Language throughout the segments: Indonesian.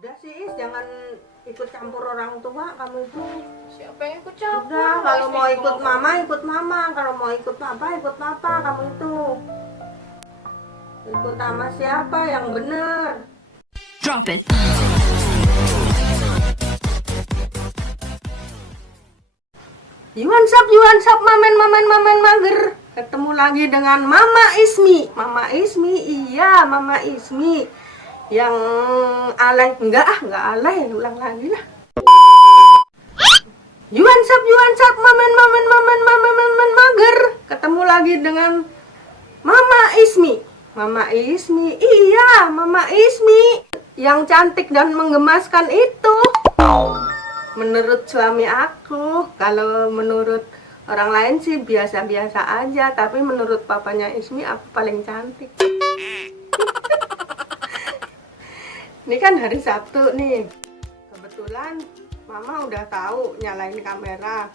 Udah sih Is, jangan ikut campur orang tua kamu itu. Siapa yang ikut campur? Udah, kalau mau ikut mama, ikut mama. Kalau mau ikut papa, ikut papa. Kamu itu ikut sama siapa yang bener. Drop it. Yuan sap, mamen mager. Ketemu lagi dengan Mama Ismi. Mama Ismi, iya Mama Ismi. Yang alay, enggak alay, ulang lagi lah. Yuan sap, mamen mager. Ketemu lagi dengan Mama Ismi. Mama Ismi, iya Mama Ismi. Yang cantik dan menggemaskan itu. Menurut suami aku, kalau menurut orang lain sih biasa-biasa aja, tapi menurut papanya Ismi aku paling cantik. Ini kan hari Sabtu nih. Kebetulan Mama udah tahu nyalain kamera.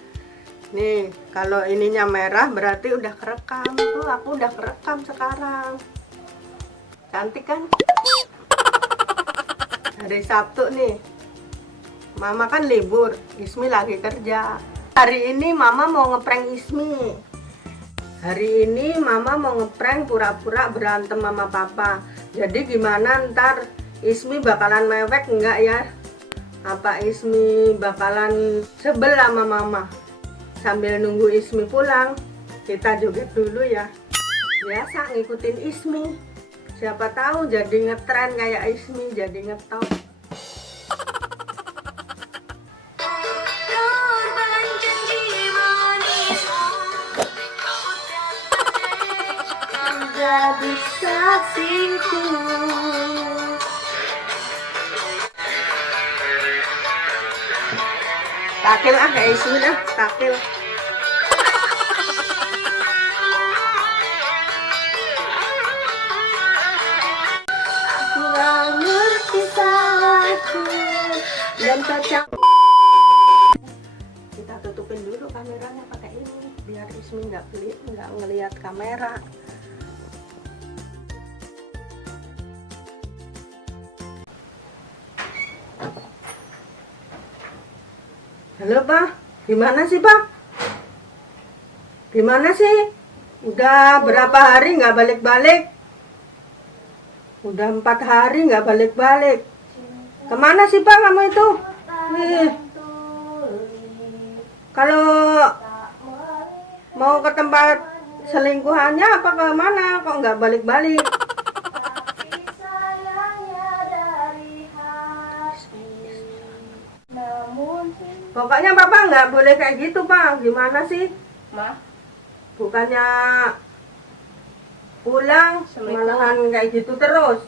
Nih, kalau ininya merah berarti udah kerekam. Tuh, aku udah kerekam sekarang. Cantik kan? Hari Sabtu nih. Mama kan libur, Ismi lagi kerja. Hari ini Mama mau ngeprank Ismi. Hari ini Mama mau ngeprank pura-pura berantem sama Papa. Jadi gimana ntar Ismi bakalan mewek enggak ya? Apa Ismi bakalan sebel sama Mama? Sambil nunggu Ismi pulang, kita joget dulu ya. Biasa ngikutin Ismi. Siapa tahu jadi ngetren kayak Ismi, jadi ngetop. Jadi saksiku. Takil kayak Ismi dah, takil. Kurang ngerti salahku dan kacang. Kita tutupin dulu kameranya pakai ini biar Ismi nggak ngelihat kamera. Halo Pak, gimana sih Pak? Gimana sih? Udah berapa hari nggak balik-balik? Udah 4 hari nggak balik-balik. Kemana sih Pak kamu itu? Nih. Kalau mau ke tempat selingkuhannya apa ke mana? Kok nggak balik-balik? Pokoknya Papa nggak boleh kayak gitu Pak. Gimana sih? Ma? Bukannya pulang malahan kayak gitu terus.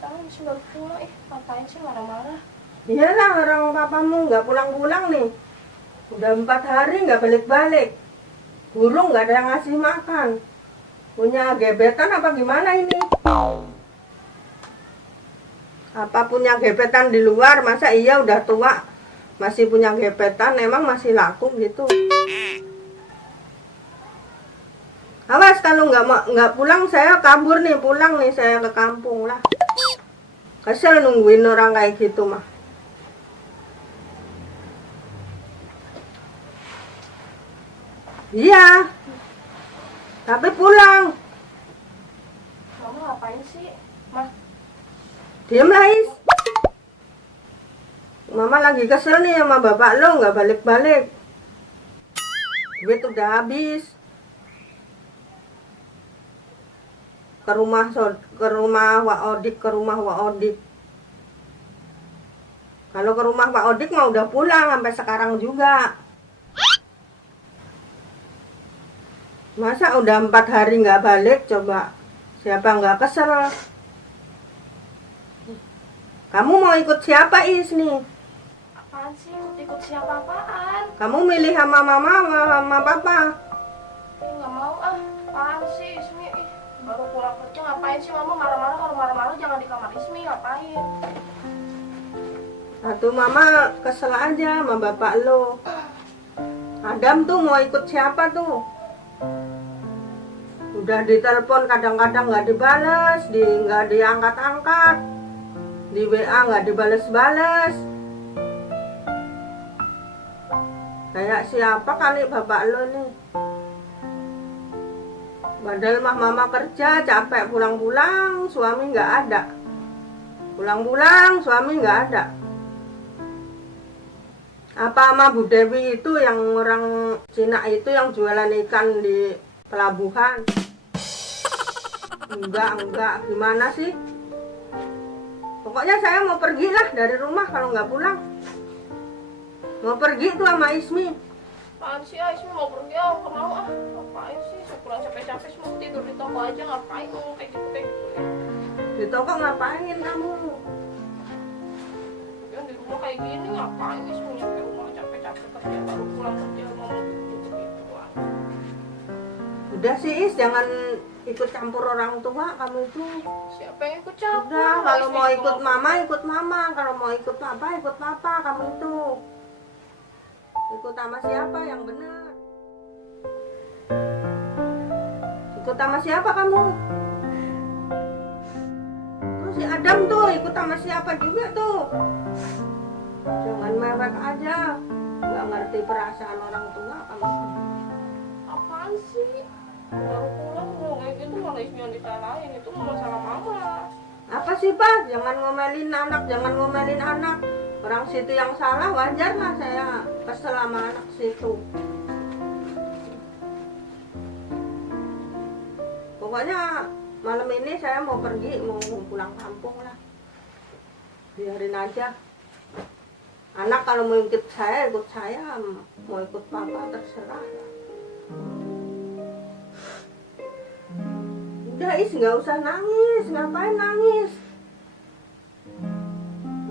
Soalnya masih baru pulang, ngapain sih marah-marah? Iyalah, orang papamu nggak pulang-pulang nih. Udah 4 hari nggak balik-balik. Burung nggak ada yang ngasih makan. Punya gebetan apa gimana ini? Apa punya gebetan di luar? Masa iya udah tua masih punya gebetan, emang masih laku gitu. Awas kalau nggak pulang saya kabur nih, pulang nih saya ke kampung lah. Kesel nungguin orang kayak gitu mah. Iya, tapi pulang. Mama ngapain sih? Ma? Diam lah Is. Mama lagi kesel nih sama bapak lo nggak balik-balik. Duit udah habis. Ke rumah Wak Odik. Kalau ke rumah Pak Odik mah udah pulang sampai sekarang juga. Masa udah 4 hari nggak balik coba? Siapa nggak kesel? Kamu mau ikut siapa Is nih? Apaan sih? Ikut siapa-apaan? Kamu milih sama mama sama papa? Nggak mau apaan sih Ismi? Baru pulang kerja ngapain sih Mama marah-marah? Kalau marah-marah jangan di kamar Ismi, ngapain? Atau mama kesel aja sama bapak lo. Adam tuh mau ikut siapa tuh? Udah ditelepon kadang-kadang nggak dibalas, nggak diangkat-angkat. Di WA nggak dibales-bales. Kayak siapa kali bapak lo nih. Padahal mah mama kerja capek, pulang-pulang suami nggak ada. Pulang-pulang suami nggak ada. Apa sama Bu Dewi itu yang orang Cina itu yang jualan ikan di pelabuhan? Enggak, gimana sih? Pokoknya saya mau pergi lah dari rumah kalau nggak pulang. Mau pergi tuh sama Ismi. Apaan sih Ismi mau pergi nggak mau ngapain sih? Pulang capek-capek mau tidur di toko aja, ngapain mau kayak gitu ya. Di toko ngapain kamu? Yang di rumah kayak gini ngapain sih, mau nyampe rumah capek-capek kerja baru pulang kerja mau gitu lah. Udah sih Is, jangan ikut campur orang tua kamu itu. Siapa yang ikut campur? Udah, kalau mau ikut mama, ikut mama. Kalau mau ikut papa, ikut papa. Kamu itu ikut sama siapa yang benar? Ikut sama siapa kamu? Tuh si Adam tuh ikut sama siapa juga tuh. Jangan mewek aja. Gak ngerti perasaan orang tua kamu. Apaan sih? Baru pulang mau kayak gitu malah Ismi yang disalahin, itu masalah mama. Apa sih Pak? Jangan ngomelin anak. Orang situ yang salah, wajar lah saya kesel sama anak situ. Pokoknya malam ini saya mau pergi, mau pulang kampung lah. Biarin aja. Anak kalau mau ikut saya, mau ikut papa terserah. Udah Is, nggak usah nangis, ngapain nangis?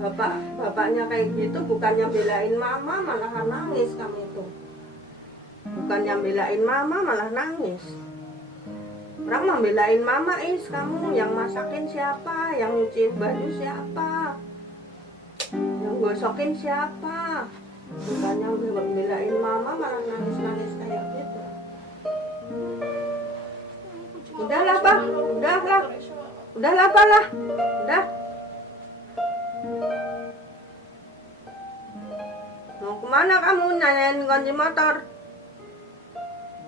Bapaknya kayak gitu bukannya belain mama malah nangis kamu itu. Bukannya belain mama malah nangis. Orang membelain mama Is, kamu yang masakin siapa, yang nyuciin baju siapa, yang gosokin siapa. Bukannya belain mama malah nangis kayak gitu. Udahlah Pak, udahlah Pak lah, udah. Mau kemana kamu nanyain kunci motor?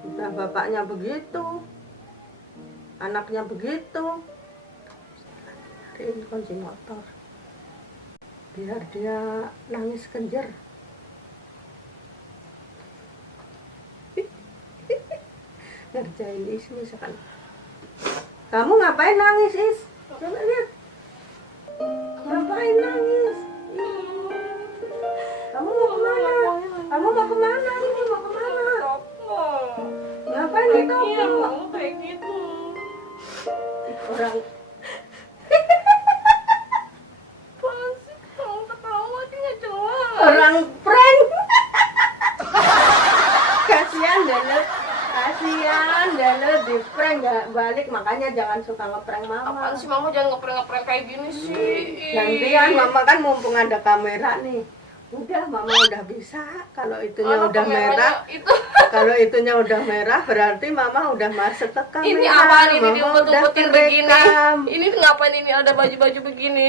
Udah bapaknya begitu, anaknya begitu. Cariin kunci motor, biar dia nangis kenjer. Ngerjain Ismi sekali. Kamu ngapain nangis Is? Coba lihat. Ngapain nangis? Kamu mau kemana? Kamu mau kemana? Ini mau kemana? Ngapain di toko? Kayak gitu. Orang Apaan sih? Kamu ketawa aja nggak jelas. orang prank. Kasihan deh lo di prank nggak balik, makanya jangan suka ngeprank mama. Apaan sih mama, jangan ngeprank kayak gini sih. Gantian mama kan mumpung ada kamera nih. Udah mama udah bisa. Kalau itunya udah merah, kalau itunya udah merah berarti mama udah masuk ke kamera. Ini apaan ini Mama diumpet-umpetin udah begini? kerekam. Ini ngapain ini ada baju-baju begini?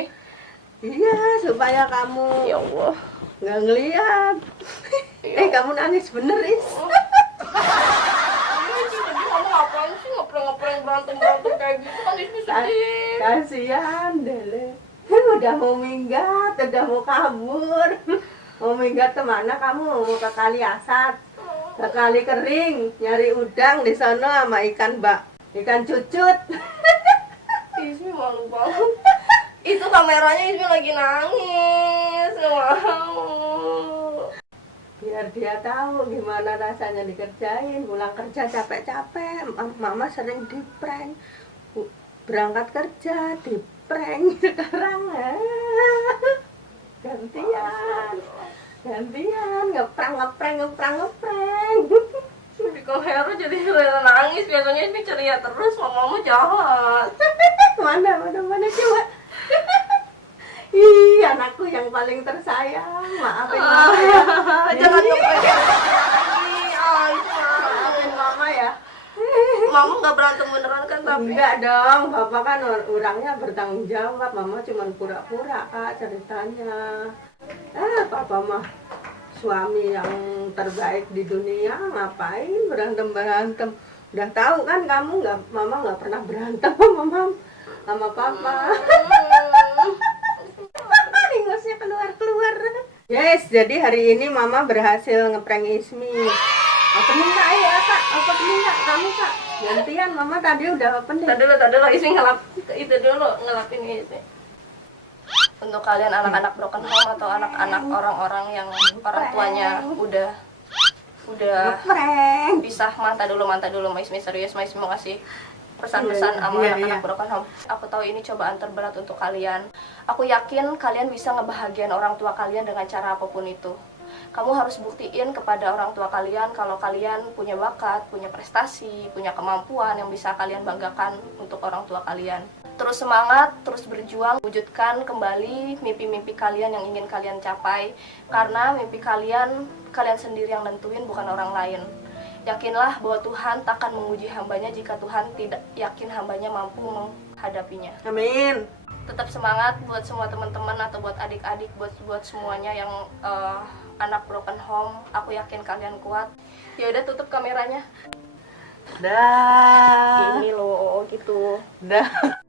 Iya, supaya kamu Ya Allah. nggak ngeliat. Kamu nangis bener Is. Kamu ngapain sih ngeprank berantem kayak gitu kan Ismi sedih. Kasihan deh. Udah mau minggat, udah mau kabur. Mau minggat kemana kamu? Mau ke Kali Asat, ke Kali Kering, nyari udang di sana sama ikan cucut. Ismi malu banget. Itu kameranya Ismi lagi nangis, nggak mau. Biar dia tahu gimana rasanya dikerjain. Pulang kerja capek-capek, mama sering di prank. Berangkat kerja di prank. Sekarang gantian ngeprank. Di kamera jadi nangis, biasanya Ismi ceria terus, mamamu jahat. Mana coba. Ih, anakku yang paling tersayang. Maafin mama ya. Jangan ngeprank lagi. Maafin mama ya. Mama nggak berantem beneran kan tapi? Enggak dong, Bapak kan orangnya bertanggung jawab. Mama cuma pura-pura Kak ceritanya. Papa mah suami yang terbaik di dunia, ngapain berantem-berantem. Udah tahu kan kamu nggak, Mama nggak pernah berantem sama Papa. Ingosnya keluar. Yes, jadi hari ini Mama berhasil ngeprank Ismi. Opening Kak ya Kak, opening Kak, kamu Kak. Gantian, Mama tadi udah opening. Tadi dulu, Ismi ngelapin itu. Untuk kalian anak-anak broken home atau anak-anak orang-orang yang orang tuanya udah Ngeprank. pisah, mantap dulu, Ismi serius, Ismi mau kasih pesan-pesan sama anak-anak broken home. Aku tahu ini cobaan terberat untuk kalian. Aku yakin kalian bisa ngebahagiain orang tua kalian dengan cara apapun itu. Kamu harus buktiin kepada orang tua kalian kalau kalian punya bakat, punya prestasi, punya kemampuan yang bisa kalian banggakan untuk orang tua kalian. Terus semangat, terus berjuang, wujudkan kembali mimpi-mimpi kalian yang ingin kalian capai. Karena mimpi kalian sendiri yang nentuin, bukan orang lain. Yakinlah bahwa Tuhan takkan menguji hambanya jika Tuhan tidak yakin hambanya mampu menghadapinya. Amin. Tetap semangat buat semua teman-teman atau buat adik-adik, buat semuanya yang anak broken home. Aku yakin kalian kuat. Ya udah, tutup kameranya. Dah. Ini loh gitu. Dah.